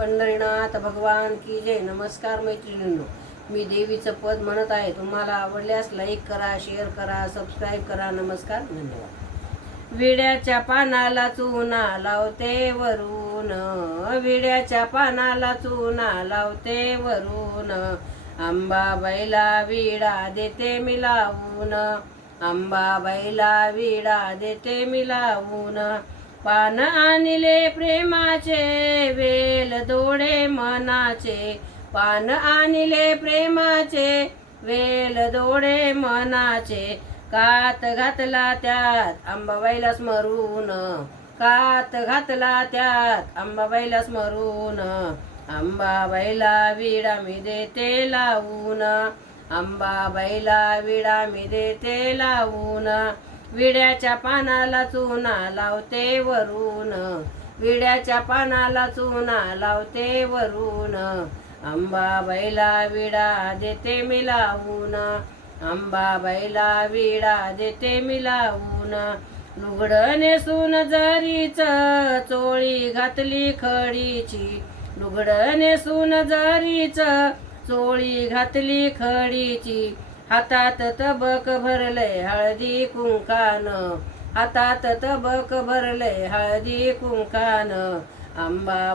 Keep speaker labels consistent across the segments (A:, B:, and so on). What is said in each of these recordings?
A: पंढरीनाथ भगवान की जय. नमस्कार मैत्रिणींनो. मी देवीचं पद म्हणत आहे. तुम्हाला आवडल्यास लाईक करा शेअर करा सबस्क्राईब करा. नमस्कार धन्यवाद. विड्याच्या पानाला चुना लावते वरून. विड्याच्या पानाला चुना लावते वरून. आंबा बैला विडा देते मी लावून. आंबा बैला विडा देते मी लावून. पान आणले प्रेमाचे वेल दोडे मनाचे. पान आणले प्रेमाचे वेल दोडे मनाचे. कात घातला त्यात अंबाबाईला स्मरून. कात घातला त्यात अंबाबाईला स्मरून. अंबाबाईला विडा मी देते लावून. अंबाबाईला विडा मी देते लावून. विड्याच्या पानाला चुना लावते वरून. विड्याच्या पानाला चुना लावते वरून. अंबाबाईला विडा देते मिलावून लावून. अंबाबाईला विडा देते मिलावून लावून. लुगडं नेसून जरीच चोळी घातली खडीची. लुगडं नेसून जरीच चोळी घातली खडीची. हातात तबक भरलय हळदी कुंकान. हातात तबक भरलय हळदी कुंकान.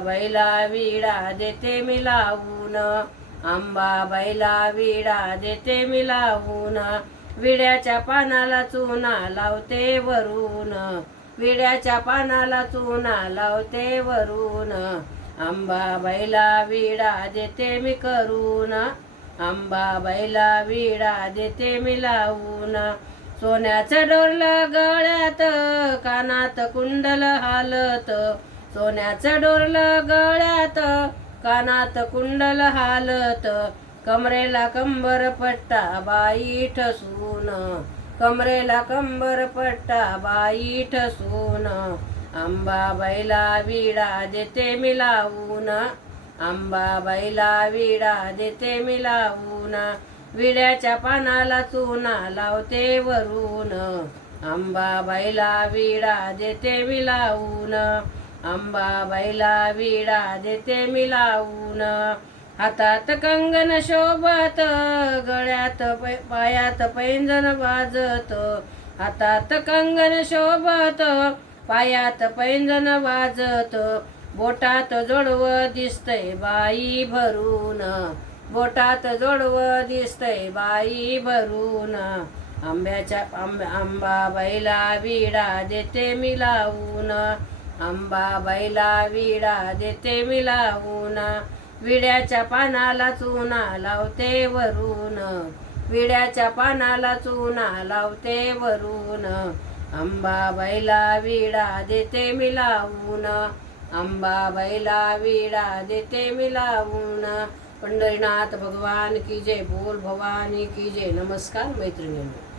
A: बैला विडा देते मी लावून. बैला विडा देते मी लावून. विड्याच्या पानाला चुना लावते वरून. विड्याच्या पानाला चुना लावते वरून. अंबाबाईला विडा देते मी करून. अंबाबाईला विडा देते मी लावून. सोन्याचा डोरलं गळ्यात कानात कुंडल हालत. सोन्याचं डोरला गळ्यात कानात कुंडल हालत. कमरेला कंबर पट्टा बाई ठसून. कमरेला कंबर पट्टा बाई ठसून. अंबाबाईला विडा देते मी लावून. अंबाबाईला विडा देते मी लावून. विड्याच्या पानाला चुना लावते वरून. अंबाबाईला विडा देते मी लावून. अंबाबाईला विडा देते मी लावून. हातात कंगन शोभत गळ्यात पायात पैंजण वाजत. हातात कंगन शोभत पायात पैंजण वाजत. बोटात जोडवं दिसतय बाई भरून. बोटात जोडवं दिसतय बाई भरून. आंब्याच्या आंब आंबाबाईला विडा देते मी लावून. आंबाबाईला विडा देते मी लावून. विड्याच्या पानाला चुना लावते वरून. विड्याच्या पानाला चुना लावते वरून. अंबाबाईला विडा देते मी लावून. अंबाबाईला विडा देते मी लावून पंढरीनाथ भगवान की जय बोल भवानी की जय. नमस्कार मैत्रिणींनो.